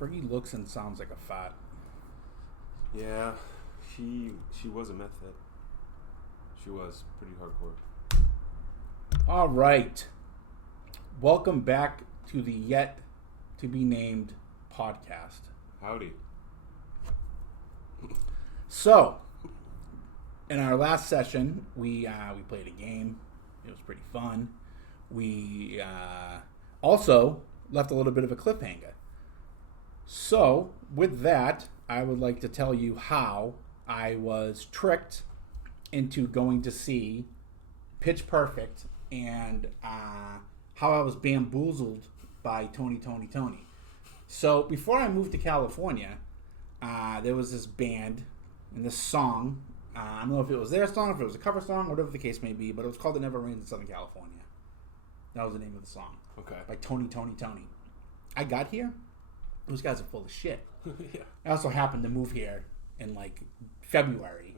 Fergie looks and sounds like a fat. Yeah, she was a meth head. She was pretty hardcore. All right. Welcome back to the yet to be named podcast. Howdy. So, in our last session, we played a game. It was pretty fun. We also left a little bit of a cliffhanger. So, with that, I would like to tell you how I was tricked into going to see Pitch Perfect and how I was bamboozled by Tony. So, before I moved to California, there was this band and this song. I don't know if it was their song, if it was a cover song, whatever the case may be, but it was called It Never Rains in Southern California. That was the name of the song. Okay. By Tony. I got here. Those guys are full of shit. Yeah. I also happened to move here in like February.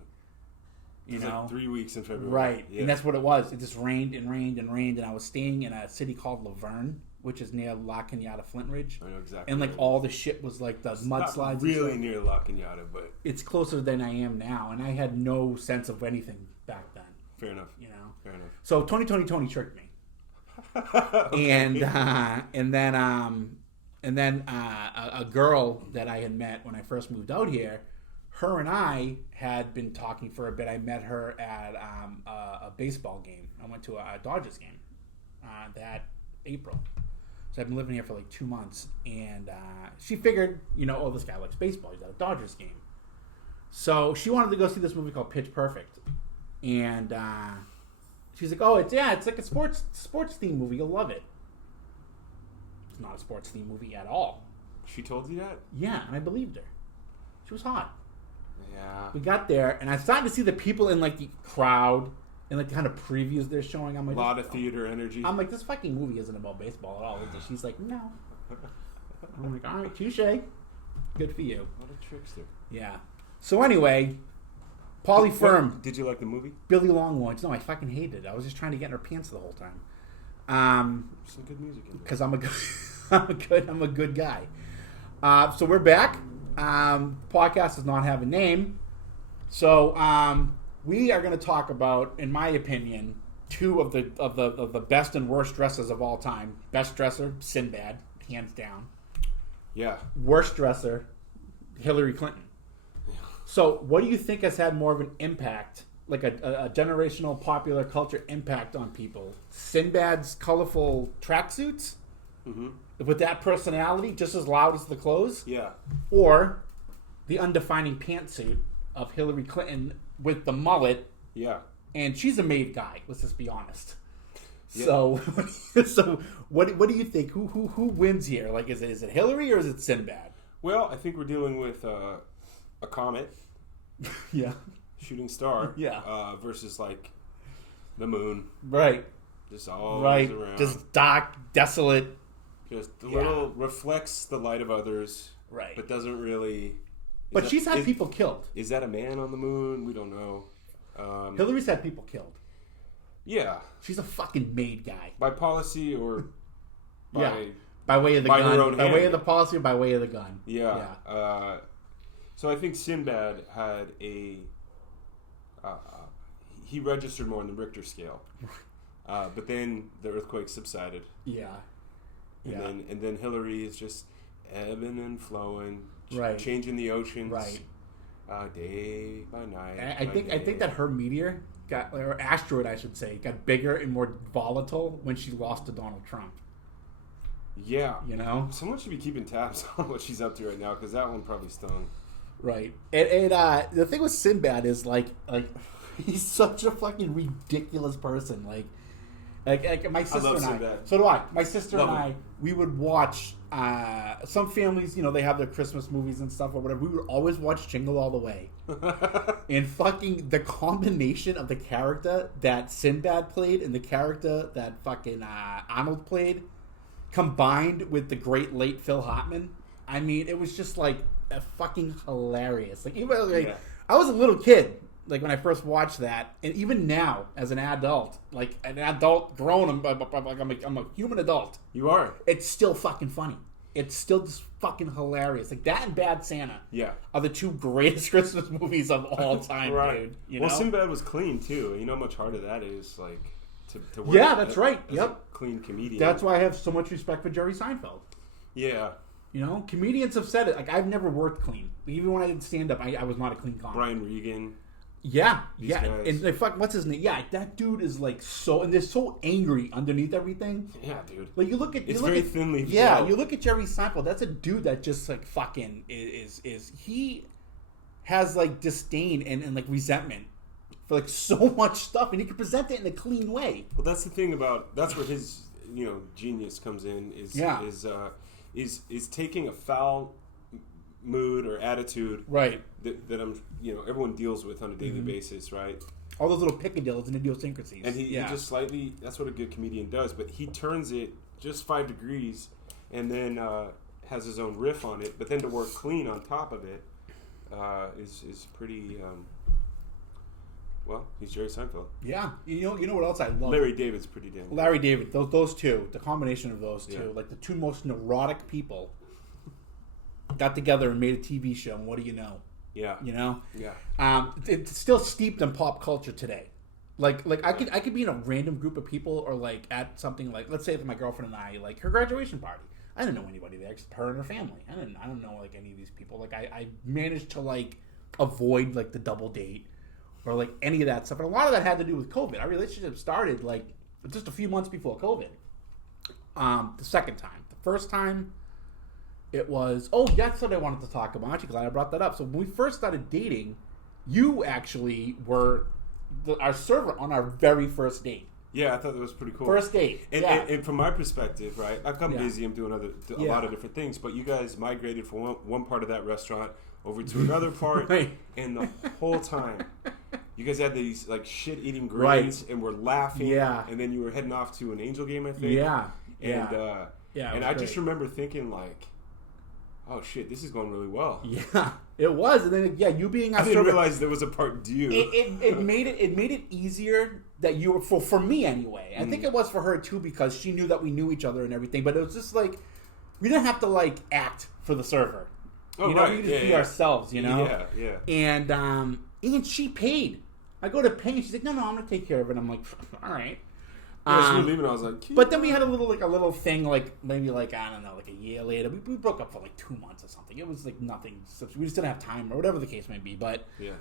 You know? Like 3 weeks in February. Right. Yeah. And that's what it was. It just rained and rained and rained. And I was staying in a city called Laverne, which is near La Cañada, Flint Ridge. I know exactly. And like all the shit was like the mudslides. Not really near La Cañada, but it's closer than I am now. And I had no sense of anything back then. Fair enough. You know? Fair enough. So Tony tricked me. Okay. And then a girl that I had met when I first moved out here, her and I had been talking for a bit. I met her at a baseball game. I went to a Dodgers game that April. So I've been living here for like 2 months, and she figured, oh, this guy likes baseball. He's at a Dodgers game. So she wanted to go see this movie called Pitch Perfect, and she's like, "Oh, it's like a sports themed movie. You'll love it." It's not a sports themed movie at all. She told you that? Yeah, and I believed her. She was hot. Yeah. We got there, and I started to see the people in like the crowd and like the kind of previews they're showing. I'm like, a lot of theater energy. I'm like, this fucking movie isn't about baseball at all, is it? She's like, no. I'm like, all right, touche. Good for you. What a trickster. Yeah. So anyway, Polly Firm. Did you like the movie? Billy Longhorns. No, I fucking hated it. I was just trying to get in her pants the whole time. Some good music in there. Because I'm a good guy. So we're back. Podcast does not have a name. So we are going to talk about, in my opinion, two of the best and worst dressers of all time. Best dresser, Sinbad, hands down. Yeah. Worst dresser, Hillary Clinton. Yeah. So what do you think has had more of an impact, like a generational popular culture impact on people? Sinbad's colorful tracksuits? Mm-hmm. With that personality, just as loud as the clothes? Yeah. Or the undefining pantsuit of Hillary Clinton with the mullet? Yeah. And she's a made guy, let's just be honest. Yeah. So what do you think? Who wins here? Like, is it Hillary or is it Sinbad? Well, I think we're dealing with a comet. Yeah. Shooting star. Yeah. Versus like the moon. Right. Just all right. around. Just dark, desolate. Just a little reflects the light of others. Right. But doesn't really. But she's had people killed. Is that a man on the moon? We don't know. Hillary's had people killed. Yeah. She's a fucking made guy. By policy or by by way of the by gun. her own by hand. way of the policy or by way of the gun. Yeah. So I think Sinbad had he registered more on the Richter scale. But then the earthquake subsided. Yeah. And then Hillary is just ebbing and flowing, right. Changing the oceans, right. Day by night. I think that her meteor or asteroid, I should say, got bigger and more volatile when she lost to Donald Trump. Yeah, someone should be keeping tabs on what she's up to right now because that one probably stung. Right, and the thing with Sinbad is like he's such a fucking ridiculous person. Like my sister and Sinbad. So do I. My sister Love and him. I, we would watch. Some families, they have their Christmas movies and stuff or whatever. We would always watch Jingle All the Way. And fucking the combination of the character that Sinbad played and the character that fucking Arnold played, combined with the great late Phil Hartman. I mean, it was just like fucking hilarious. I was a little kid. Like when I first watched that, and even now as an adult, grown, I'm a human adult. You are. It's still fucking funny. it's still just fucking hilarious. Like that and Bad Santa. Yeah. Are the two greatest Christmas movies of all time, Right. dude. You Well, know? Sinbad was clean too. You know how much harder that is, like to work. Yeah, that's right. As Yep. a clean comedian. That's why I have so much respect for Jerry Seinfeld. Yeah. You know, comedians have said it. Like I've never worked clean. Even when I did stand up, I was not a clean comic. Brian Regan. Yeah, These yeah, guys. and like, fuck, what's his name? Yeah, that dude is like so, and they're so angry underneath everything. Yeah, dude. Like you look at, It's you look very at, thinly yeah, veiled. you look at Jerry Seinfeld. That's a dude that just like fucking is he has like disdain and like resentment for like so much stuff, and he can present it in a clean way. Well, that's the thing about that's where his genius comes in is taking a foul mood or attitude Right. that I'm everyone deals with on a daily basis, right? All those little picadillos and idiosyncrasies. And he just slightly, that's what a good comedian does, but he turns it just 5 degrees and then has his own riff on it, but then to work clean on top of it is pretty, well, he's Jerry Seinfeld. Yeah. You know what else I love? Larry David's pretty damn good. Larry David. Those two. The combination of those two. Yeah. Like the two most neurotic people got together and made a TV show, and what do you know? Yeah. You know? Yeah. It's still steeped in pop culture today. Like I could be in a random group of people or like at something like, let's say with my girlfriend and I, like her graduation party. I didn't know anybody there except her and her family. I don't know like any of these people. Like I managed to like avoid like the double date or like any of that stuff. And a lot of that had to do with COVID. Our relationship started like just a few months before COVID. The second time. The first time it was, that's what I wanted to talk about. I'm actually glad I brought that up. So when we first started dating, you actually were our server on our very first date. Yeah, I thought that was pretty cool. First date. And from my perspective, right, I've come Yeah. busy. I'm doing a lot of different things, but you guys migrated from one part of that restaurant over to another part, Right. and the whole time, you guys had these like shit-eating grins, and were laughing, Yeah. and then you were heading off to an Angel game, I think. Yeah. And Yeah, it and was I just great. remember thinking like, oh shit, this is going really well. Yeah, it was. And then you being our I didn't server, realize there was a part due. it made it easier that you were for me anyway. I think it was for her too because she knew that we knew each other and everything. But it was just like we didn't have to like act for the server. Oh, you know, right. we could just be ourselves. You know. Yeah. And she paid. I go to pay, and she's like, "No, I'm gonna take care of it." I'm like, "All right." Yeah, she was leaving. I was like, But then we had a little thing, like maybe like I don't know, like a year later. We broke up for like 2 months or something. It was like nothing. We just didn't have time or whatever the case may be. But yeah.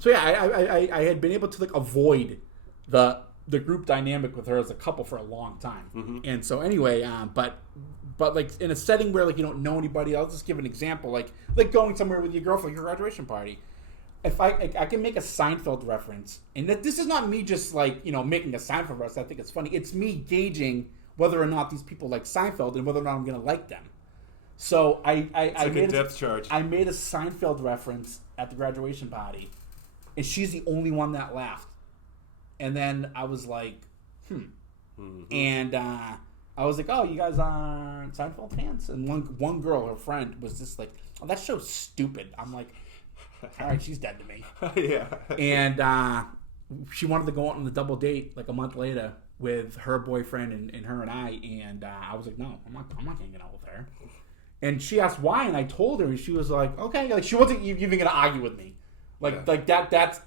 so yeah, I had been able to like avoid the group dynamic with her as a couple for a long time. Mm-hmm. And so anyway, but like in a setting where like you don't know anybody, I'll just give an example, like going somewhere with your girlfriend, your graduation party. If I can make a Seinfeld reference, and this is not me just like making a Seinfeld reference. I think it's funny. It's me gauging whether or not these people like Seinfeld and whether or not I'm going to like them. So I like made a depth charge. I made a Seinfeld reference at the graduation party, and she's the only one that laughed. And then I was like, Mm-hmm. and I was like, oh, you guys are Seinfeld fans? And one girl, her friend, was just like, oh, that show's stupid. I'm like, all right, she's dead to me. Yeah. And she wanted to go out on the double date like a month later with her boyfriend and her and I. And I was like, no, I'm not hanging out with her. And she asked why, and I told her, and she was like, okay. Like she wasn't even going to argue with me. Like that's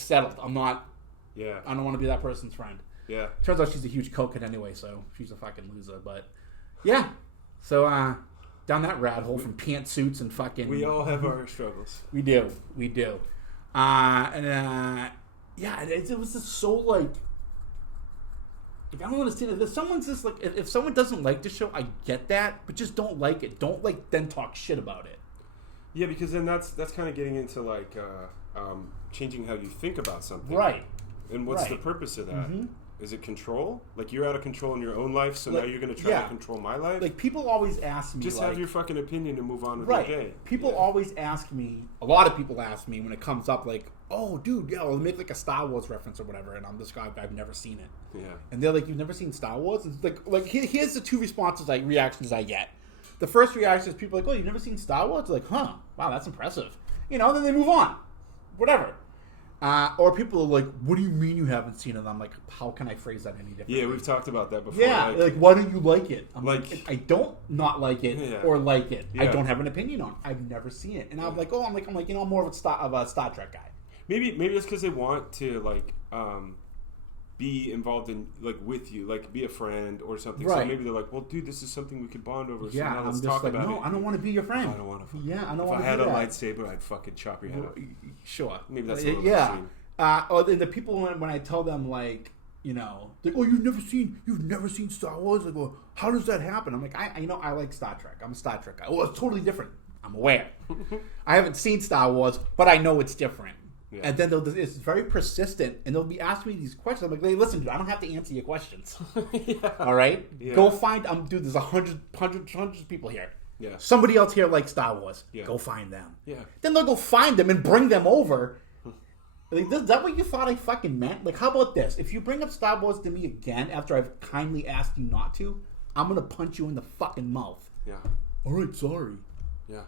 settled. I don't want to be that person's friend. Yeah. Turns out she's a huge cokehead anyway, so she's a fucking loser. But yeah, so down that rat hole from pantsuits and fucking. We all have our struggles. We do. Yeah, it was just so like. If I don't understand it, if someone's just like, if someone doesn't like the show, I get that, but just don't like it. Don't like then talk shit about it. Yeah, because then that's kind of getting into like changing how you think about something, Right. And what's Right. the purpose of that? Mm-hmm. Is it control? Like you're out of control in your own life, so now you're going to try to control my life? Like people always ask me, just like, have your fucking opinion and move on with right. your day. People always ask me. A lot of people ask me when it comes up, like, "Oh, dude, yeah, we'll make like a Star Wars reference or whatever," and I'm this guy, I've never seen it. Yeah. And they're like, "You've never seen Star Wars?" It's like here's the two reactions I get. The first reaction is people are like, "Oh, you've never seen Star Wars?" They're like, "Huh, wow, that's impressive." Then they move on, whatever. Or people are like, what do you mean you haven't seen it? I'm like, how can I phrase that any differently? Yeah, we've talked about that before. Yeah, like why don't you like it? I'm Like- I don't not like it Yeah. or like it. I Yeah. don't have an opinion on it. I've never seen it. And I'm like, I'm like, I'm more of a Star Trek guy. Maybe it's because they want to like be involved in like with you, like be a friend or something. Right. So maybe they're like, well, dude, this is something we could bond over. So Yeah, now I'm let's just talk like, about no, it. I don't want to be your friend. I don't want to. Yeah, I don't If want I to had do a that. lightsaber, I'd fucking chop your head off. Sure. Maybe that's a little yeah. extreme. Or the people when I tell them like, like, oh, you've never seen Star Wars. Like, well, how does that happen? I'm like, I like Star Trek. I'm a Star Trek guy. Oh, it's totally different. I'm aware. I haven't seen Star Wars, but I know it's different. Yeah. And then it's very persistent, and they'll be asking me these questions. I'm like, hey, listen, dude, I don't have to answer your questions. Yeah. All right, Yeah. go find. Dude, there's hundreds of people here. Yeah. Somebody else here likes Star Wars. Yeah. Go find them. Yeah. Then they'll go find them and bring them over. Like, is that what you thought I fucking meant? Like, how about this? If you bring up Star Wars to me again after I've kindly asked you not to, I'm gonna punch you in the fucking mouth. Yeah. All right, sorry. Yeah.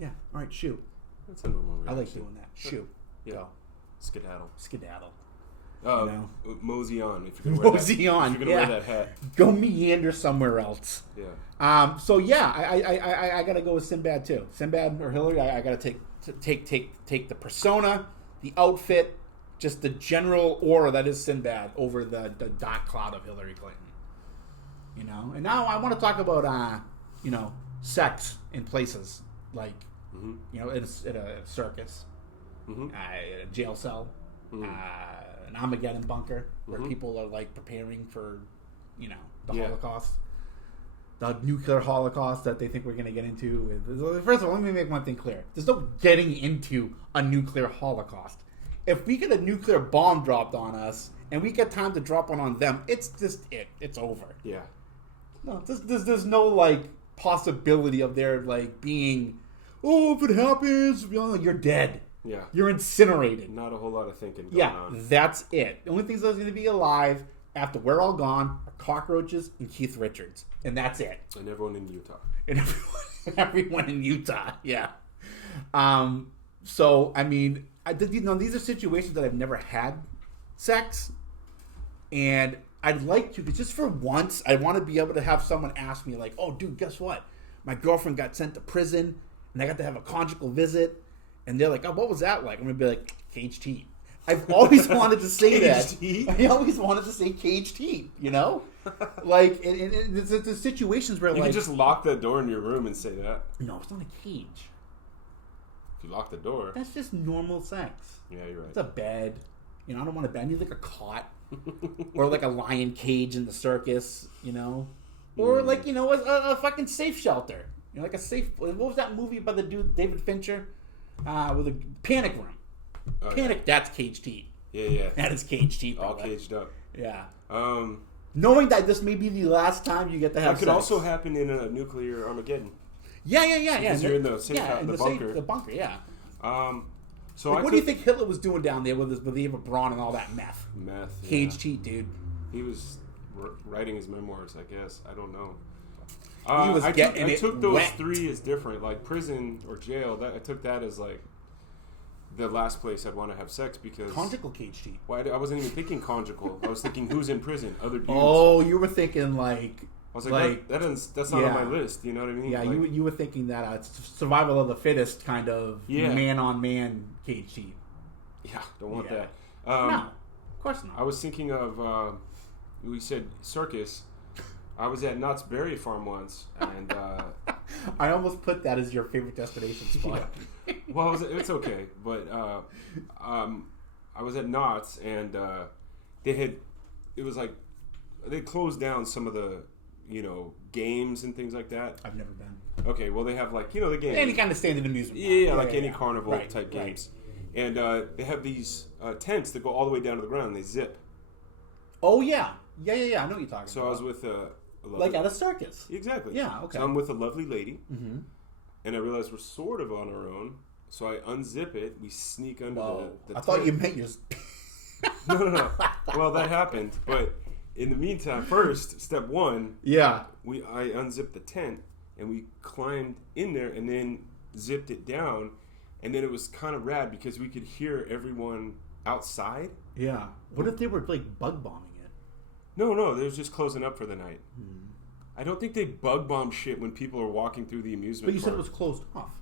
Yeah. All right, shoot. That's a normal reaction. I like doing that. Shoot. Yeah. Go. Skedaddle. Skedaddle. Mosey on if you're gonna wear Mosey that. on. If you're gonna Yeah. wear that hat. Go meander somewhere else. Yeah. So yeah, I gotta go with Sinbad too. Sinbad or Hillary, I gotta take the persona, the outfit, just the general aura that is Sinbad over the dark cloud of Hillary Clinton. And now I want to talk about sex in places like in a circus, Mm-hmm. a jail cell, an Armageddon bunker where people are like preparing for the Holocaust. The nuclear holocaust that they think we're going to get into. First of all, let me make one thing clear. There's no getting into a nuclear holocaust. If we get a nuclear bomb dropped on us and we get time to drop one on them, it's just it. It's over. Yeah. No, there's no like possibility of there like being, if it happens, you're dead. Yeah. You're incinerated. Not a whole lot of thinking going on. That's it. The only things that's going to be alive after we're all gone are cockroaches and Keith Richards. And that's it. And everyone in Utah. And everyone in Utah, yeah. So, I mean, these are situations that I've never had sex. And I'd like to, because just for once, I want to be able to have someone ask me, like, oh, dude, guess what? My girlfriend got sent to prison, and I got to have a conjugal visit. And they're like, oh, what was that like? I'm going to be like, caged heat. I've always wanted to say that. Heat? I always wanted to say caged heat, Like, it's the situations where, You like... can just lock the door in your room and say that. No, it's not a cage. If you lock the door. That's just normal sex. Yeah, you're right. It's a bed. I don't want a bed. I need, like, a cot. Or, like, a lion cage in the circus, Or, like, a fucking safe shelter. Like a safe... What was that movie by the dude, David Fincher? With a Panic Room. Oh, Panic, that's caged heat. Yeah. That is caged heat. All brother. caged up. Yeah. Um, Knowing that this may be the last time you get to have that could sex. also happen in a nuclear Armageddon. Yeah. Because you're in the safe house, in the bunker. The bunker, yeah. So Like, what do you think Hitler was doing down there with the Eva Braun and all that meth? Meth. Yeah. Caged heat, dude. He was writing his memoirs, I guess. I don't know. He was getting I took those wet. three as different, like prison or jail. I took that as like the last place I'd want to have sex because Conjugal caged heat. Well, I wasn't even thinking conjugal. I was thinking who's in prison, other dudes. Oh, you were thinking like. I was like that's not on my list. You know what I mean? Yeah, like, you were thinking that survival of the fittest kind of man on man caged heat. Yeah, don't want that. No, of course not. I was thinking of we said circus. I was at Knott's Berry Farm once, and I almost put that as your favorite destination spot. Yeah. Well, it's okay, but I was at Knott's, and they closed down some of the games and things like that. I've never been. Okay, well they have the games. Any kind of standard amusement. Yeah, like any carnival Right, type right. games, and they have these tents that go all the way down to the ground. And they zip. Oh yeah. I know what you're talking about. So I was with a lovely, like at a circus. Exactly. Yeah. Okay. So I'm with a lovely lady, Mm-hmm. and I realized we're sort of on our own. So I unzip it. We sneak under the I thought tent. you meant your. No. Well, that happened, but in the meantime, first step one, Yeah. I unzipped the tent and we climbed in there and then zipped it down, And then it was kind of rad because we could hear everyone outside. Yeah. What if they were like bug bombing it? No, they was just closing up for the night. I don't think they bug bomb shit when people are walking through the amusement But you park. said it was closed off.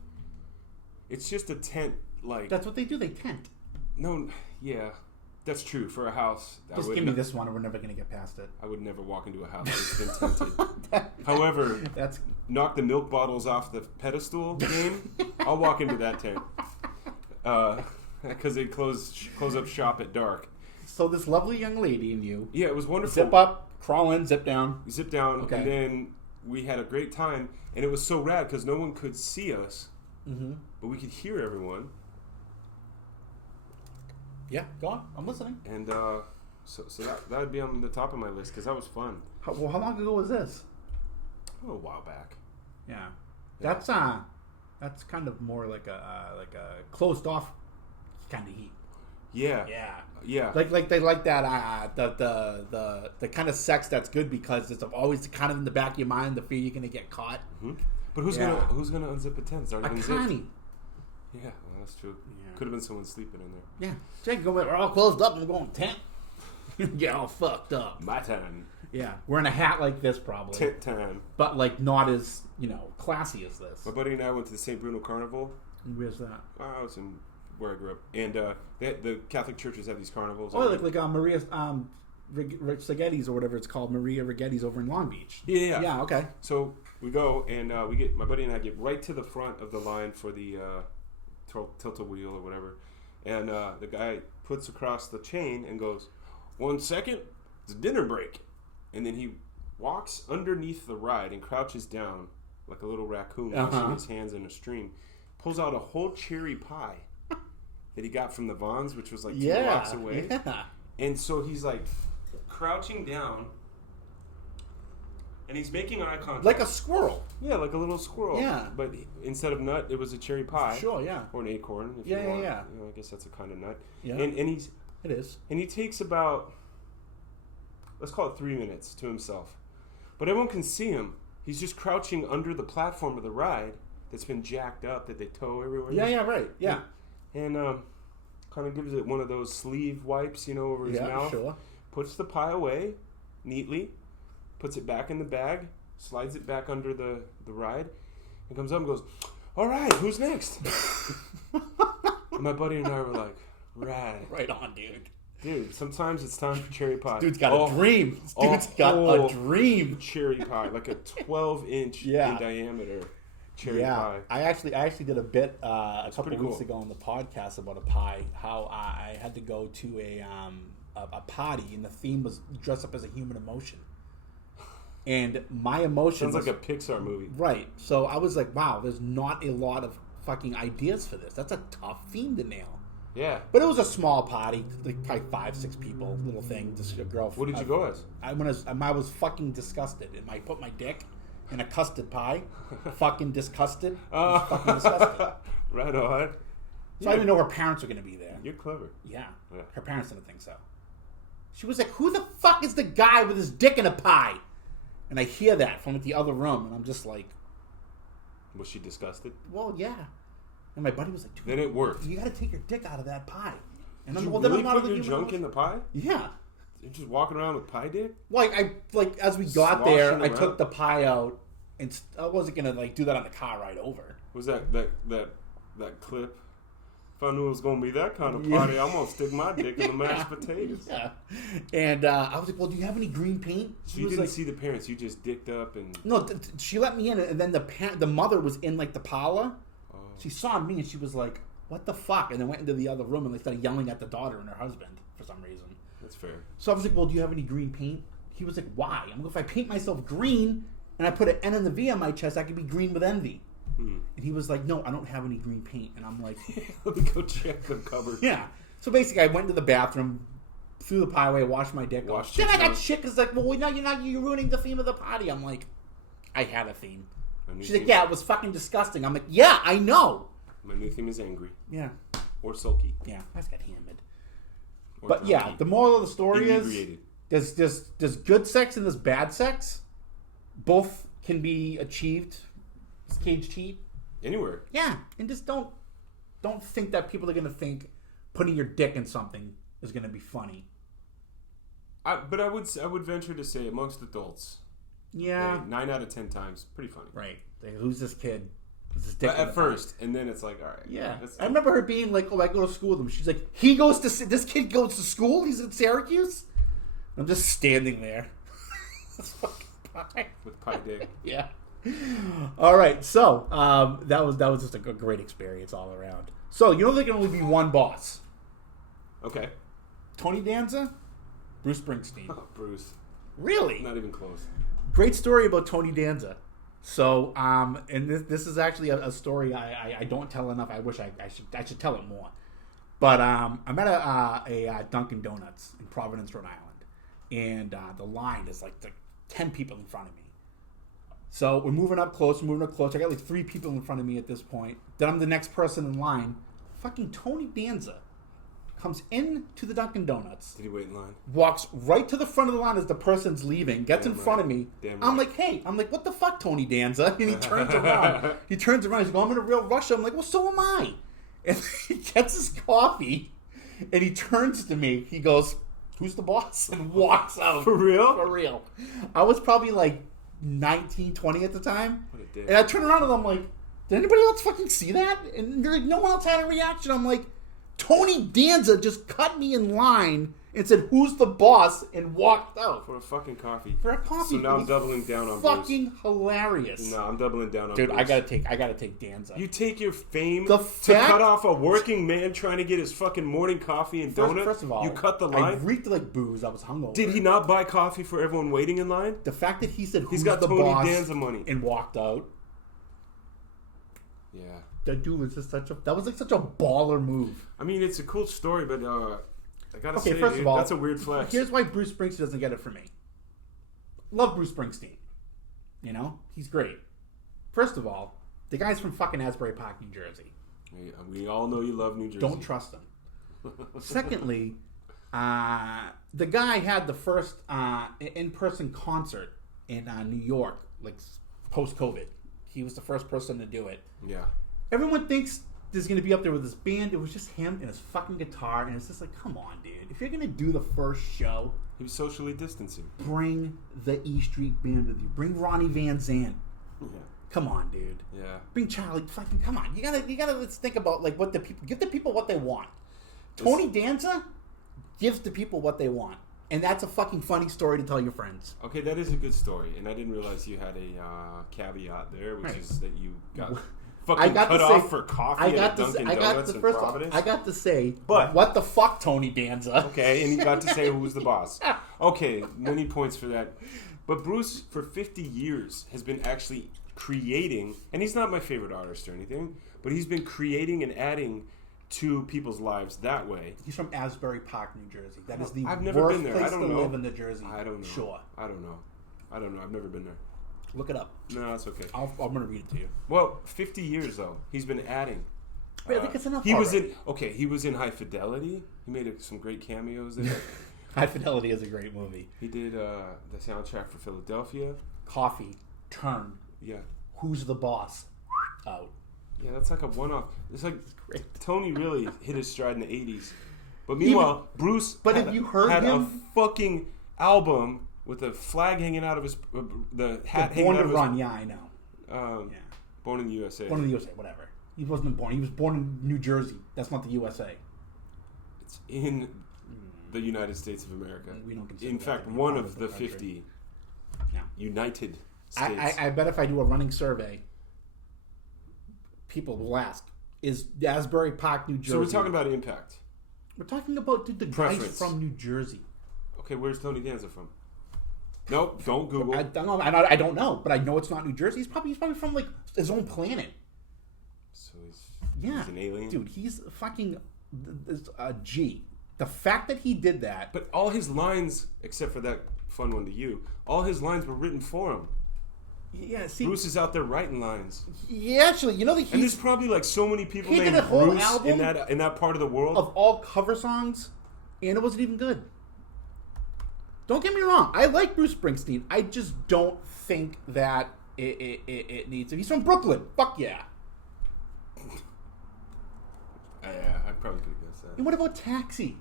It's just a tent, like... That's what they do. They tent. No, yeah. That's true. For a house... Just give me this one and we're never going to get past it. I would never walk into a house that's been tented. However, knock the milk bottles off the pedestal game, I'll walk into that tent. Because they close up shop at dark. So this lovely young lady and you... Yeah, it was wonderful. Zip up, crawl in, zip down. Zip down, okay. And then we had a great time. And it was so rad because no one could see us. Mm-hmm. But we could hear everyone. Yeah, go on. I'm listening. And so that would be on the top of my list because that was fun. How long ago was this? Oh, a while back. Yeah. That's kind of more like a closed off kind of heat. Yeah. Yeah. Like they like that the kind of sex that's good because it's always kind of in the back of your mind the fear you're gonna get caught. Mm-hmm. But who's gonna unzip a tent? It's already been zipped. Yeah, well, that's true. Yeah. Could have been someone sleeping in there. Yeah. Jake, we're all closed up and we're going tent. Get all fucked up. My time. Yeah. We're in a hat like this probably. Tent time. But like not as, classy as this. My buddy and I went to the St. Bruno Carnival. Where's that? I was in where I grew up. And the Catholic churches have these carnivals. Oh, like Maria Rigetti's or whatever it's called. Maria Rigetti's over in Long Beach. Yeah. Yeah, okay. So we go and my buddy and I get right to the front of the line for the tilt-a-wheel or whatever. And the guy puts across the chain and goes, 1 second, it's dinner break. And then he walks underneath the ride and crouches down like a little raccoon, washing his hands in a stream. Pulls out a whole cherry pie that he got from the Vons, which was like 2 blocks away. Yeah. And so he's like crouching down and he's making eye contact. Like a squirrel. Yeah, like a little squirrel. Yeah. But instead of nut, it was a cherry pie. Sure, yeah. Or an acorn, if you want. Yeah. I guess that's a kind of nut. Yeah. And he's... It is. And he takes about, let's call it 3 minutes to himself. But everyone can see him. He's just crouching under the platform of the ride that's been jacked up that they tow everywhere. Yeah, right. Yeah. And kind of gives it one of those sleeve wipes, over his mouth. Sure. Puts the pie away neatly, puts it back in the bag, slides it back under the ride, and comes up and goes, all right, who's next? And my buddy and I were like, rad. Right on, dude. Dude, sometimes it's time for cherry pie. Dude's got a dream. Dude's got a dream. Cherry pie, like a 12-inch in diameter cherry pie. I actually did a bit a couple of weeks ago on the podcast about a pie. How I had to go to a party and the theme was dress up as a human emotion. And my emotion sounds like a Pixar movie, right? So I was like, wow, there's not a lot of fucking ideas for this. That's a tough theme to nail. Yeah, but it was a small party, like probably 5-6 people, little thing. Just a girl. What did you go as? I was fucking disgusted. And I put my dick in a custard pie. Fucking disgusted. Fucking disgusted. Right on. So I didn't know her parents were going to be there. You're clever. Yeah. Her parents didn't think so. She was like, "Who the fuck is the guy with his dick in a pie?" And I hear that from the other room, and I'm just like, was she disgusted? Well, yeah. And my buddy was like, dude, then it worked. You got to take your dick out of that pie. And I'm really put your junk in the pie? Yeah. You're just walking around with pie dick? Like as we got there, I took the pie out, and I wasn't gonna do that on the car ride over. Was that clip? If I knew it was gonna be that kind of party, I'm gonna stick my dick in the mashed potatoes. Yeah. And I was like, well, do you have any green paint? So you didn't see the parents. You just dicked up and no. She let me in, and then the mother was in the parlor. She saw me and she was like, what the fuck? And then went into the other room and they started yelling at the daughter and her husband for some reason. That's fair. So I was like, well, do you have any green paint? He was like, why? I'm like, if I paint myself green and I put an N and the V on my chest, I could be green with envy. And he was like, no, I don't have any green paint. And I'm like, let me go check the cupboard. Yeah. So basically I went to the bathroom, threw the pie away, washed my dick off. Then I got shit because well, no, you're ruining the theme of the party. I'm like, I had a theme. She's like, yeah, it was fucking disgusting. I'm like, yeah, I know. My new theme is angry. Yeah. Or sulky. Yeah, that's got hammered. Or but yeah, the moral of the story is there's good sex and there's bad sex. Both can be achieved. It's cage cheat. Anywhere. Yeah, and just don't Don't think that people are going to think putting your dick in something is going to be funny. But I would venture to say amongst adults, Yeah. 9 out of 10 times, pretty funny. Right. Like, who's this kid? Who's this dick in At the first, and then it's like, all right. yeah. I remember her being like, oh, I go to school with him. She's like, this kid goes to school? He's in Syracuse? I'm just standing there. That's fucking pie. With pie dick. Yeah. All right. So, that was just a great experience all around. So, you know there can only be one boss. Okay. Tony Danza, Bruce Springsteen. Oh, Bruce. Really? Not even close. Great story about Tony Danza. So, and this is actually a story I don't tell enough. I wish I should tell it more. But I'm at a Dunkin' Donuts in Providence, Rhode Island, and the line is like 10 people in front of me. So we're moving up close. I got like 3 people in front of me at this point. Then I'm the next person in line. Fucking Tony Danza comes into the Dunkin' Donuts. Did he wait in line? Walks right to the front of the line as the person's leaving. Gets in front of me. I'm like, hey. I'm like, what the fuck, Tony Danza? And he turns around. He's like, I'm in a real rush. I'm like, well, so am I. And he gets his coffee, and he turns to me. He goes, who's the boss? And walks out. For real? For real. I was probably like 19, 20 at the time. What a dick. And I turn around and I'm like, did anybody else fucking see that? And they're like, no one else had a reaction. I'm like, Tony Danza just cut me in line and said, who's the boss? And walked out. For a fucking coffee. For a coffee. So now I'm doubling down on Bruce. Fucking hilarious. No, I'm doubling down on Dude, Bruce. I gotta take Danza. You take your fame to cut off a working man trying to get his fucking morning coffee and donut? First of all, you cut the line? I reeked like booze. I was hungover. Did he not buy coffee for everyone waiting in line? The fact that he said, he's got the Tony boss Danza money. And walked out. Yeah. That dude was just such a baller move. I mean, it's a cool story, but I gotta say, first of all, that's a weird flex. Here's why Bruce Springsteen doesn't get it for me. Love Bruce Springsteen. You know? He's great. First of all, the guy's from fucking Asbury Park, New Jersey. We all know you love New Jersey. Don't trust him. Secondly, the guy had the first in-person concert in New York, like post-COVID. He was the first person to do it. Yeah. Everyone thinks there's going to be up there with his band. It was just him and his fucking guitar. And it's just like, come on, dude. If you're going to do the first show... He was socially distancing. Bring the E Street Band with you. Bring Ronnie Van Zant. Yeah. Come on, dude. Yeah. Bring Charlie. Fucking come on. You gotta let's think about like what the people... Give the people what they want. Tony Danza gives the people what they want. And that's a fucking funny story to tell your friends. Okay, that is a good story. And I didn't realize you had a caveat there, which is that you got... Fucking cut off for coffee at Dunkin' Donuts in Providence. I got to say, but what the fuck, Tony Danza? Okay, and you got to say who's the boss. Okay, many points for that. But Bruce, for 50 years, has been actually creating, and he's not my favorite artist or anything, but he's been creating and adding to people's lives that way. He's from Asbury Park, New Jersey. That is the I've never worst been there. place I don't to know. live in New Jersey. I don't know. Sure. I don't know. I've never been there. Look it up. No, that's okay. I'm going to read it to you. Well, 50 years, though. He's been adding. Wait, I think it's enough He was already. he was in High Fidelity. He made some great cameos there. High Fidelity is a great movie. He did the soundtrack for Philadelphia. Coffee. Turn. Yeah. Who's the boss? Out. Yeah, that's like a one-off. It's like great. Tony really hit his stride in the 80s. But meanwhile, Bruce have you heard had him? a fucking album with a flag hanging out of his... the hat hanging Born out to of his... Run, yeah, I know. Yeah. Born in the USA. Born in the USA, whatever. He wasn't born. He was born in New Jersey. That's not the USA. It's in the United States of America. We don't consider in that fact, to be one part of the the country. 50 No. United States. I bet if I do a running survey, people will ask, is Asbury Park, New Jersey... So we're talking about impact. We're talking about the guys Preference. from New Jersey. Okay, where's Tony Danza from? Nope, don't Google. I don't know, but I know it's not New Jersey. He's probably from like his own planet. So Yeah, he's an alien? dude. He's fucking a G. The fact that he did that, But all his lines, except for that fun one to you, all his lines were written for him. yeah. See, Bruce is out there writing lines. yeah, actually, you know that And there's probably like so many people he did named a whole Bruce album in that part of the world. of all cover songs, and it wasn't even good. Don't get me wrong. I like Bruce Springsteen. I just don't think that it needs to. He's from Brooklyn. Fuck yeah. Yeah, I probably could have guessed that. And what about Taxi?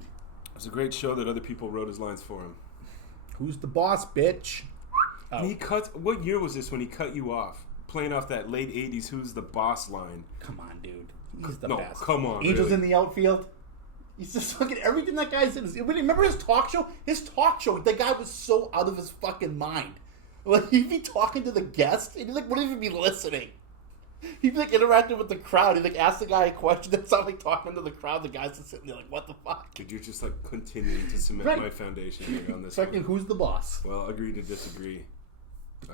It was a great show that other people wrote his lines for him. Who's the boss, bitch? Oh. And he cut. What year was this when he cut you off? Playing off that late '80s "Who's the boss" line. Come on, dude. He's the No, best. come on, Angels really? in the outfield. He's just fucking everything that guy's in. Remember his talk show? His talk show, the guy was so out of his fucking mind. Like, he'd be talking to the guest, and he like wouldn't even be listening. He'd be like interacting with the crowd. He'd like ask the guy a question that sounded like talking to the crowd. The guy's just sitting there like, what the fuck? Dude, you're just like continuing to cement Right. my foundation here on this. Fucking one. who's the boss? Well, agree to disagree.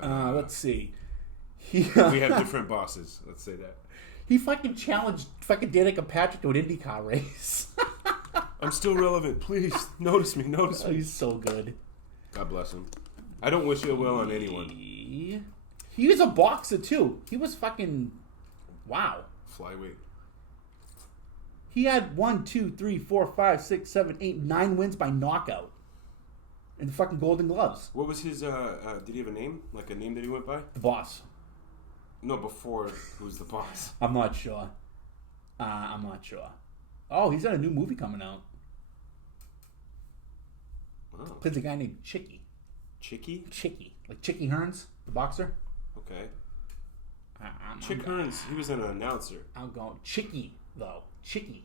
Let's see. We have different bosses. Let's say that. He fucking challenged fucking Danica Patrick to an IndyCar race. I'm still relevant. Please notice me. Notice Oh, me. he's so good. God bless him. I don't wish ill will on anyone. He was a boxer too. He was fucking wow. Flyweight. He had 1, 2, 3, 4, 5, 6, 7, 8, 9 wins by knockout. And the fucking Golden Gloves. What was his? Did he have a name? Like a name that he went by? The boss. No, before who's the boss? I'm not sure. I'm not sure. Oh, he's got a new movie coming out. Oh, Plays a guy named Chicky. Chicky. Chicky. Like Chicky Hearns, the boxer. Okay. I'm Chick Hearns. He was an announcer. I'm going Chicky though. Chicky.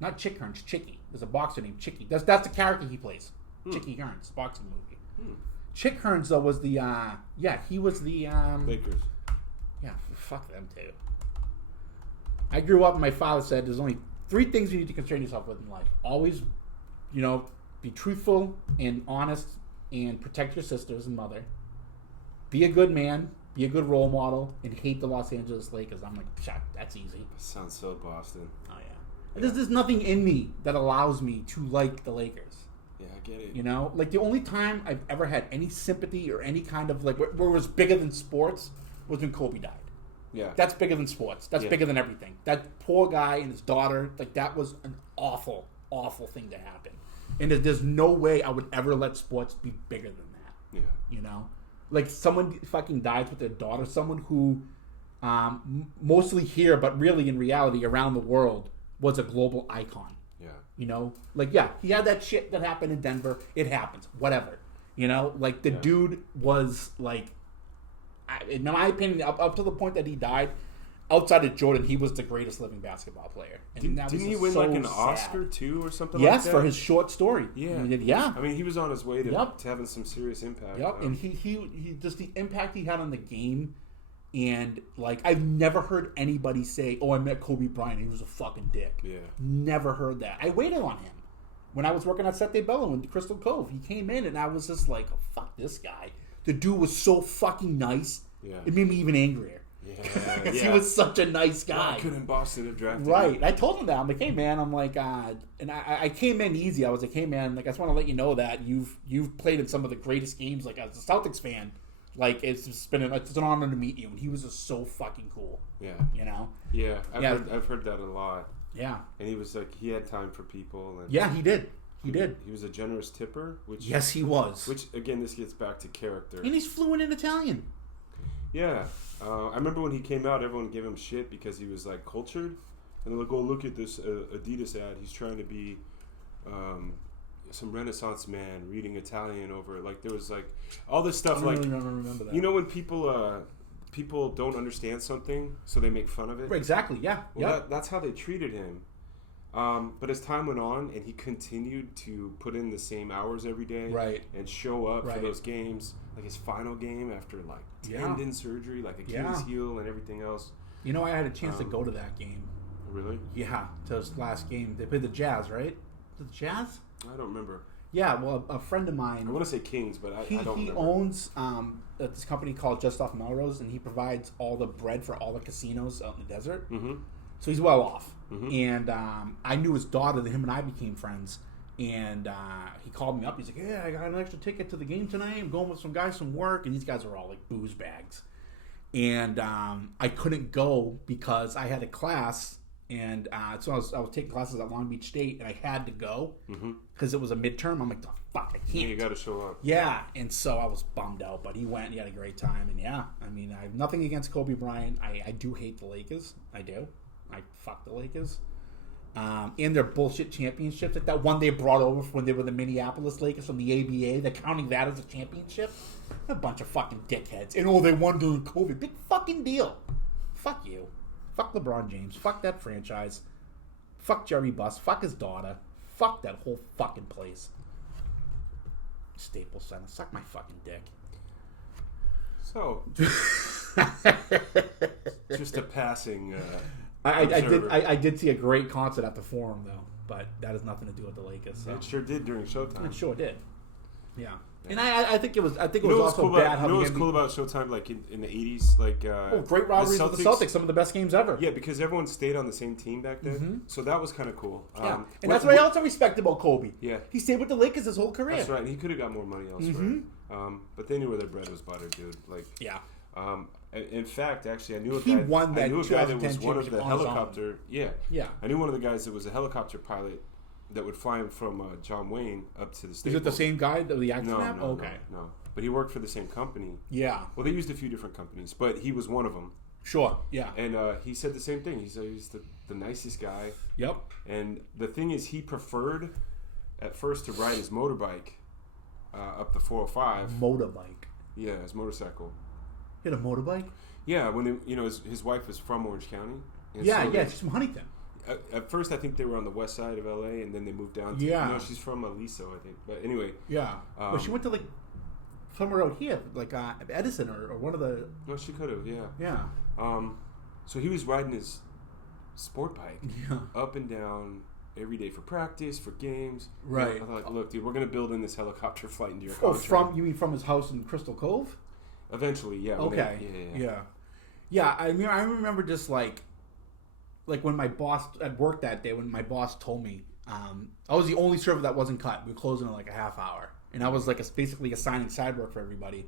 Not Chick Hearns. Chicky. There's a boxer named Chicky. That's the character he plays. Chicky Hearns, boxing movie. Chick Hearns though was the he was the Lakers. yeah, fuck them too. I grew up and my father said there's only 3 things you need to concern yourself with in life. Always, be truthful and honest and protect your sisters and mother. Be a good man, be a good role model, and hate the Los Angeles Lakers. I'm like, shut, that's easy. Sounds so Boston. Oh yeah. There's nothing in me that allows me to like the Lakers. Yeah, I get it. Like the only time I've ever had any sympathy or any kind of like where it was bigger than sports was when Kobe died. Yeah. That's bigger than sports. That's bigger than everything. That poor guy and his daughter, like that was an awful, awful thing to happen. And there's no way I would ever let sports be bigger than that. Yeah. Like someone fucking dies with their daughter, someone who mostly here, but really in reality around the world was a global icon. Yeah. He had that shit that happened in Denver. It happens. Whatever. The dude was like, in my opinion, up to the point that he died, outside of Jordan, he was the greatest living basketball player. And Didn't he win like an Oscar too or something like that? Yes, for his short story. Yeah. Yeah. I mean, he was on his way to having some serious impact. Yep. And he just the impact he had on the game. And like I've never heard anybody say, "Oh, I met Kobe Bryant. He was a fucking dick." Yeah. Never heard that. I waited on him when I was working at Sete Bello in Crystal Cove. He came in, and I was just like, oh, "Fuck this guy." The dude was so fucking nice. Yeah. It made me even angrier. Yeah. He was such a nice guy. Why couldn't Boston have drafted Right. him? I told him that. I'm like, hey man, I'm like, and I came in easy. I was like, hey man, like I just want to let you know that you've played in some of the greatest games. Like as a Celtics fan, like it's an honor to meet you. And he was just so fucking cool. Yeah. Yeah. I've heard that a lot. Yeah. And he was like, he had time for people. And Yeah, he did. He did. He was a generous tipper, which Yes, he was. Which again, this gets back to character. And he's fluent in Italian. Yeah. I remember when he came out, everyone gave him shit because he was like cultured, and they're like, "Oh, look at this Adidas ad. He's trying to be some Renaissance man reading Italian over." Like there was like all this stuff. I don't remember that. When people don't understand something, so they make fun of it. Right, exactly. Yeah. Well, that's how they treated him. But as time went on, and he continued to put in the same hours every day, right, and show up right. for those games, like his final game after like tendon surgery, like Achilles heel and everything else. I had a chance to go to that game. Really? Yeah, to his last game. They played the Jazz, right? The Jazz? I don't remember. Yeah, well, a friend of mine. I want to say Kings, but I don't remember. He owns this company called Just Off Melrose, and he provides all the bread for all the casinos out in the desert. Mm-hmm. So he's well off. Mm-hmm. And I knew his daughter. Him and I became friends. And he called me up. He's like, "Yeah, I got an extra ticket to the game tonight. I'm going with some guys from work." And these guys are all like booze bags. And I couldn't go because I had a class And so I was taking classes at Long Beach State, and I had to go because it was a midterm. I'm like, oh, fuck, I can't. Yeah, you got to show up. Yeah, and so I was bummed out, but he went and he had a great time. And yeah, I mean, I have nothing against Kobe Bryant. I do hate the Lakers. I do. I fuck the Lakers. And their bullshit championships, like that one they brought over when they were the Minneapolis Lakers from the ABA. They're counting that as a championship. A bunch of fucking dickheads. And they won during COVID. Big fucking deal. Fuck you. Fuck LeBron James. Fuck that franchise. Fuck Jerry Buss. Fuck his daughter. Fuck that whole fucking place. Staples Center. Suck my fucking dick. So, just a passing. I did see a great concert at the Forum though, but that has nothing to do with the Lakers. So. It sure did during Showtime. It sure did. Yeah. And I think it was. I think it You know was what's also cool bad. about, you know what's cool about Showtime? Like in the '80s, like great rivalries with the Celtics. Some of the best games ever. Yeah, because everyone stayed on the same team back then, so that was kind of cool. Yeah. And that's what I also respect about Kobe. Yeah, he stayed with the Lakers his whole career. That's right. And he could have got more money elsewhere, but they knew where their bread was buttered, dude. Like, yeah. In fact, actually, I knew a he guy. won that I knew a guy that was 2010 one of the championship on his own. helicopter. Yeah, Yeah. I knew one of the guys that was a helicopter pilot that would fly him from John Wayne up to the Staples. Is it the same guy, the actor? No, okay. no. But he worked for the same company. Yeah. Well, they used a few different companies, but he was one of them. Sure. Yeah. And he said the same thing. He said he's the nicest guy. Yep. And the thing is, he preferred at first to ride his motorbike up the 405. Motorbike. Yeah, his motorcycle. He had a motorbike? Yeah, when his wife was from Orange County. And Yeah, so she's from Huntington. At first, I think they were on the west side of LA, and then they moved down to. Yeah. No, she's from Aliso, I think. But anyway. Yeah. But she went to like somewhere out here, like Edison or one of the. No, she could have. Yeah. Yeah. So he was riding his sport bike Yeah. up and down every day for practice, for games. Right. I thought, look, dude, we're gonna build in this helicopter flight into your Oh, contract. you mean from his house in Crystal Cove? Eventually, yeah. Okay. Yeah. I mean, I remember just like when my boss at work that day, when my boss told me, I was the only server that wasn't cut. We were closing in like a half hour, and I was like basically assigning side work for everybody.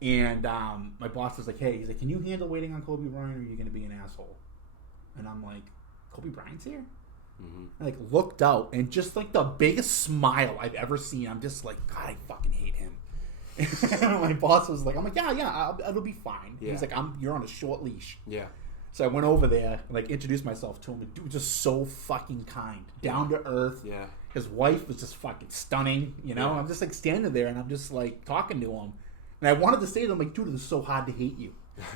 And my boss was like, "Hey, he's like, can you handle waiting on Kobe Bryant, or are you going to be an asshole?" And I'm like, "Kobe Bryant's here." I like looked out, and just like the biggest smile I've ever seen. I'm just like, God, I fucking hate him. And my boss was like, I'm like, yeah, it'll be fine. Yeah. He's like, you're on a short leash. Yeah. So I went over there and like introduced myself to him. The dude was just so fucking kind, down to earth. Yeah. His wife was just fucking stunning. You know, Yeah. I'm just like standing there and I'm just like talking to him, and I wanted to say to him like, dude, it's so hard to hate you.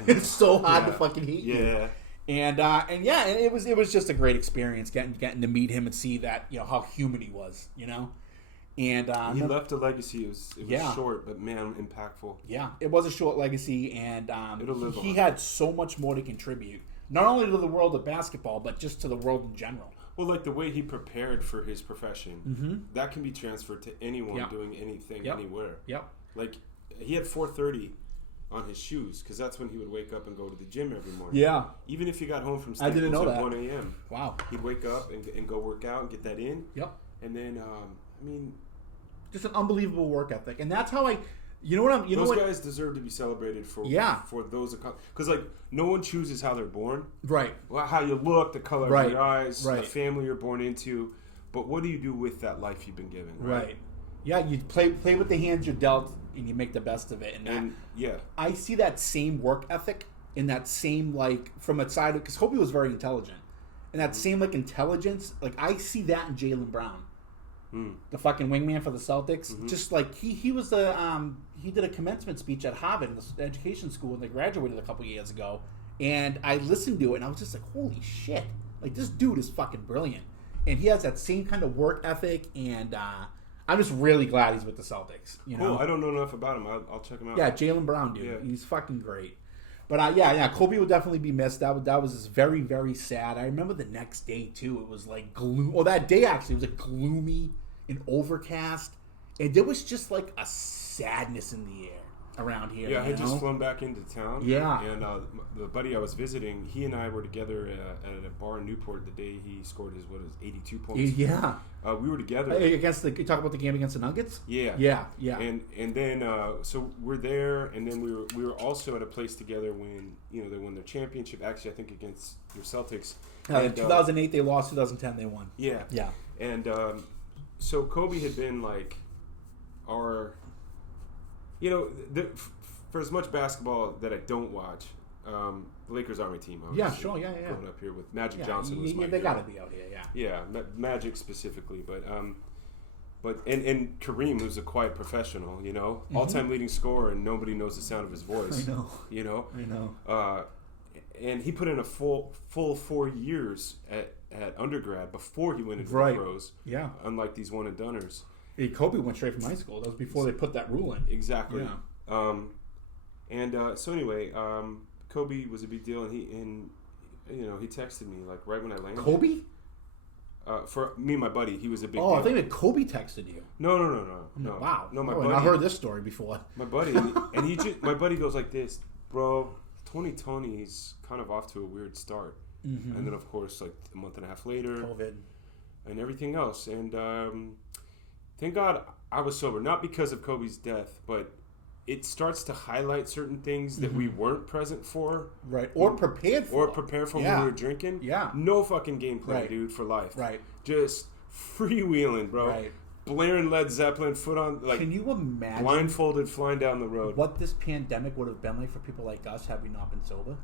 It's so hard to fucking hate you. Yeah. And yeah, and it was just a great experience getting to meet him and see that, you know, how human he was, you know. And he left a legacy. It was Yeah. short, but man, impactful. yeah, it was a short legacy, and It'll live he on. had so much more to contribute, not only to the world of basketball, but just to the world in general. Well, like the way he prepared for his profession, that can be transferred to anyone Yeah. doing anything, Yep. anywhere. Yep. Like he had 4:30 on his shoes because that's when he would wake up and go to the gym every morning. Yeah. Even if he got home from I didn't Staples know at that. 1 a.m., Wow. he'd wake up and go work out and get that in. Yep. And then, I mean, Just an unbelievable work ethic, and that's how those guys deserve to be celebrated for those because like no one chooses how they're born, right. well, how you look, the color Right. of your eyes, Right. the family you're born into, but what do you do with that life you've been given? Right. Yeah, you play with the hands you're dealt, and you make the best of it. And yeah, I see that same work ethic in that same like from a side because Kobe was very intelligent, and that same like intelligence, like I see that in Jaylen Brown, the fucking wingman for the Celtics. Just like he was he did a commencement speech at Harvard, the education school, and they graduated a couple years ago. And I listened to it, and I was just like, holy shit! Like this dude is fucking brilliant, and he has that same kind of work ethic. And I'm just really glad he's with the Celtics. You know, cool. I don't know enough about him. I'll check him out. yeah, Jaylen Brown, dude, Yeah. he's fucking great. But yeah, Kobe will definitely be missed. That was just very, very sad. I remember the next day too. It was like gloom. Well, that day actually was like gloomy and overcast, and there was just like a sadness in the air. around here. Yeah, I had you just know? flown back into town. Yeah. And the buddy I was visiting, he and I were together at a bar in Newport the day he scored his 82 points. Yeah. We were together. Against you talk about the game against the Nuggets? Yeah. Yeah. And then so we're there, and then we were also at a place together when they won their championship. Actually, I think against your Celtics. In 2008 they lost. 2010 they won. Yeah. Yeah. And so Kobe had been like our, for as much basketball that I don't watch, the Lakers are my team. Yeah, sure, yeah. Growing up here with Magic Johnson was my they hero. got to be out here, yeah. Yeah, Magic specifically, but and Kareem, who's a quiet professional, all-time leading scorer, and nobody knows the sound of his voice. I know. I know. And he put in a full 4 years at undergrad before he went into the pros. Yeah. Unlike these one and doners. Hey, Kobe went straight from high school. That was before they put that rule in. Exactly. Yeah. So anyway, Kobe was a big deal, and he texted me like right when I landed. Kobe? For me and my buddy, he was a big deal. Oh, I think that Kobe texted you. No. Wow. No, my buddy. I heard this story before. My buddy, and my buddy goes like this, bro. 2020 is kind of off to a weird start, and then of course like a month and a half later, COVID, and everything else. And thank God I was sober, not because of Kobe's death, but it starts to highlight certain things that we weren't present for, right, or prepared for, when we were drinking. Yeah, no fucking game plan, dude, for life. Right, just freewheeling, bro. Right. Blaring Led Zeppelin, foot on, like, can you imagine blindfolded flying down the road? What this pandemic would have been like for people like us had we not been sober?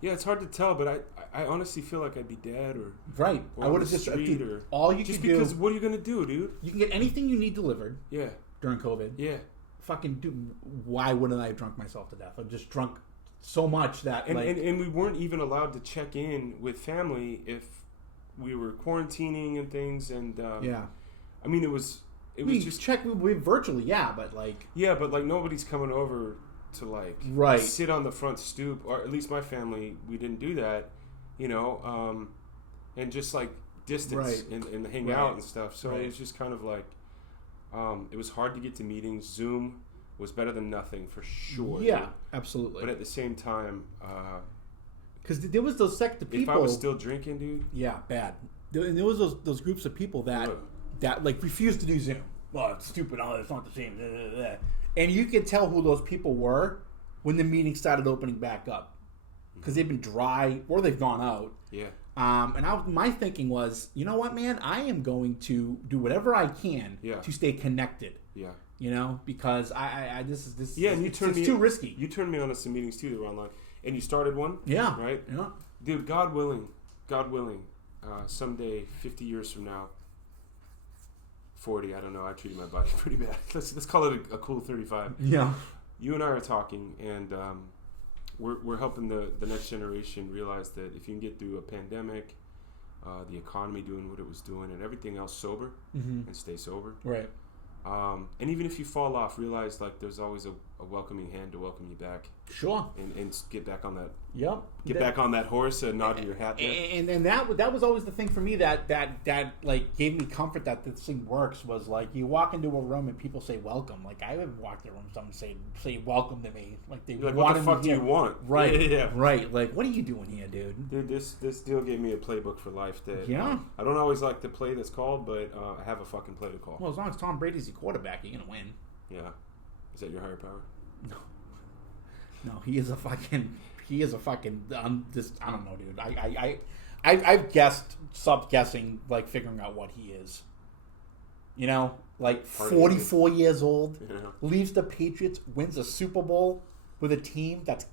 Yeah, it's hard to tell, but I honestly feel like I'd be dead or I would have just all you just could because do. What are you gonna do, dude? You can get anything you need delivered. Yeah. During COVID. Yeah. Fucking do. Why wouldn't I have drunk myself to death? I just drunk so much that and we weren't even allowed to check in with family if we were quarantining and things, and yeah. I mean, it was just check we virtually, but nobody's coming over to like sit on the front stoop, or at least my family, we didn't do that, and just like distance and hang out and stuff. So it was just kind of like it was hard to get to meetings. Zoom was better than nothing for sure. Yeah, absolutely. But at the same time, because there was those sect of people. If I was still drinking, dude. Yeah, bad. And there was those groups of people that like refused to do Zoom. Well, it's stupid. Oh, it's not the same. And you could tell who those people were when the meeting started opening back up, because they've been dry or they've gone out. Yeah. My thinking was, you know what, man, I am going to do whatever I can to stay connected. Yeah. Because I this is yeah, and it's too risky. You turned me on to some meetings too that were online, and you started one. Yeah. Right. Yeah. Dude, God willing, someday, 50 years from now, 40, I don't know, I treated my body pretty bad. Let's call it a cool 35. Yeah. You and I are talking, and we're helping the next generation realize that if you can get through a pandemic, the economy doing what it was doing, and everything else sober, and stay sober. Right. And even if you fall off, realize like there's always a welcoming hand to welcome you back. Sure. And get back on that. Yep. Get back on that horse and nod your hat there. And that was always the thing for me that like gave me comfort that this thing works, was like you walk into a room and people say welcome. Like I have walked in a room, someone say welcome to me. Like they like, what the fuck do you want? Right. Yeah. Right. Like what are you doing here, dude? Dude, this deal gave me a playbook for life that I don't always like the play that's called, but I have a fucking play to call. Well, as long as Tom Brady's the quarterback, you're gonna win. Yeah. Is that your higher power? No, he is a fucking. Just I don't know, dude. I've guessed, stopped guessing, like figuring out what he is. Like 44 years old, leaves the Patriots, wins a Super Bowl with a team that's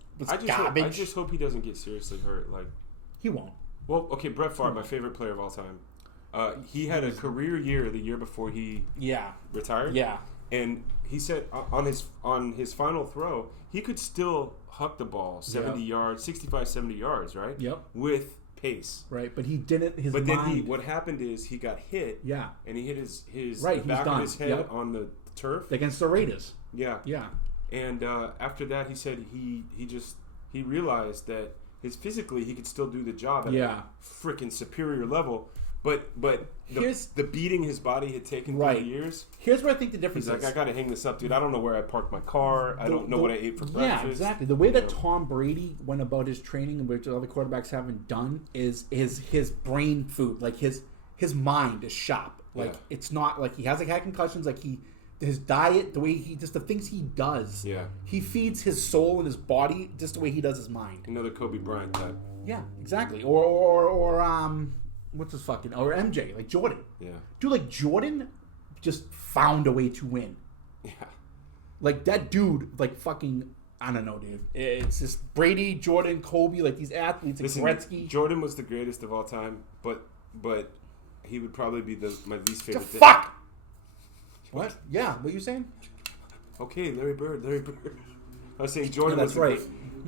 garbage. I just hope he doesn't get seriously hurt. Like he won't. Well, okay, Brett Favre, my favorite player of all time. He had a career year the year before he retired. Yeah. And he said on his final throw, he could still huck the ball 70 yards, 65, 70 yards, right? Yep. With pace. Right, but he didn't. But then what happened is he got hit. Yeah. And he hit his right, back of his head on the turf. Against the Raiders. Yeah. Yeah. And after that, he said he realized that physically he could still do the job at a freaking superior level, But the beating his body had taken through the years. Here's where I think the difference is. He's like, I got to hang this up, dude. I don't know where I parked my car. I don't know what I ate for breakfast. Yeah, exactly. The way that Tom Brady went about his training, and which other quarterbacks haven't done, is his brain food. Like his mind is sharp. Like it's not like he hasn't had concussions. Like his diet, the way just the things he does. Yeah. He feeds his soul and his body just the way he does his mind. Another Kobe Bryant type. Yeah, exactly. Or what's his fucking or MJ, like Jordan. Yeah. Dude, like Jordan just found a way to win. Yeah. Like that dude, like fucking I don't know, dude. It's just Brady, Jordan, Kobe, like these athletes, like Gretzky. Jordan was the greatest of all time, but he would probably be my least favorite. Fuck. What? Yeah, what are you saying? Okay, Larry Bird. I was saying Jordan. Yeah, that's right.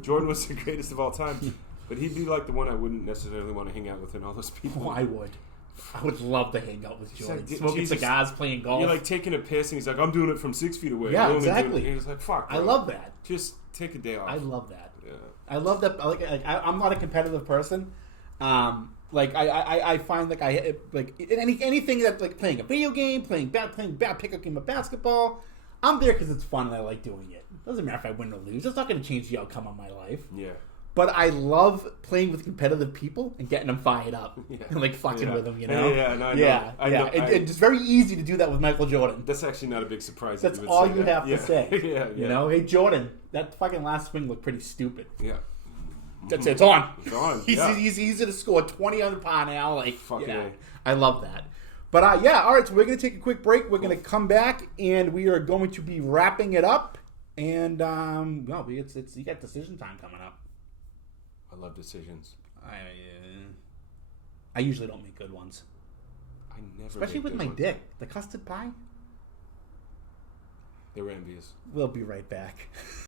Jordan was the greatest of all time, but he'd be like the one I wouldn't necessarily want to hang out with, and all those people. Oh, I would love to hang out with Jordan. Like, smoking cigars, playing golf. You're like taking a piss, and he's like, "I'm doing it from 6 feet away." Yeah, exactly. He's like, "Fuck." Bro. I love that. Just take a day off. I love that. Yeah. I love that. I'm not a competitive person. Like I find like I like anything that like playing a video game, playing bad pickup game of basketball. I'm there because it's fun and I like doing it. Doesn't matter if I win or lose. It's not going to change the outcome of my life. Yeah. But I love playing with competitive people and getting them fired up and like fucking with them. You know. I know. It's very easy to do that with Michael Jordan. That's actually not a big surprise. That's all you have to say. Yeah. You know, hey Jordan, that fucking last swing looked pretty stupid. Yeah. That's it. It's on. It's on. He's easy to score 20 on the pound now. Like, fucking I love that. But all right. So we're gonna take a quick break. We're gonna come back and we are going to be wrapping it up. And well, it's you got decision time coming up. I love decisions. I usually don't make good ones. I never, especially with my dick, the custard pie. They were envious. We'll be right back.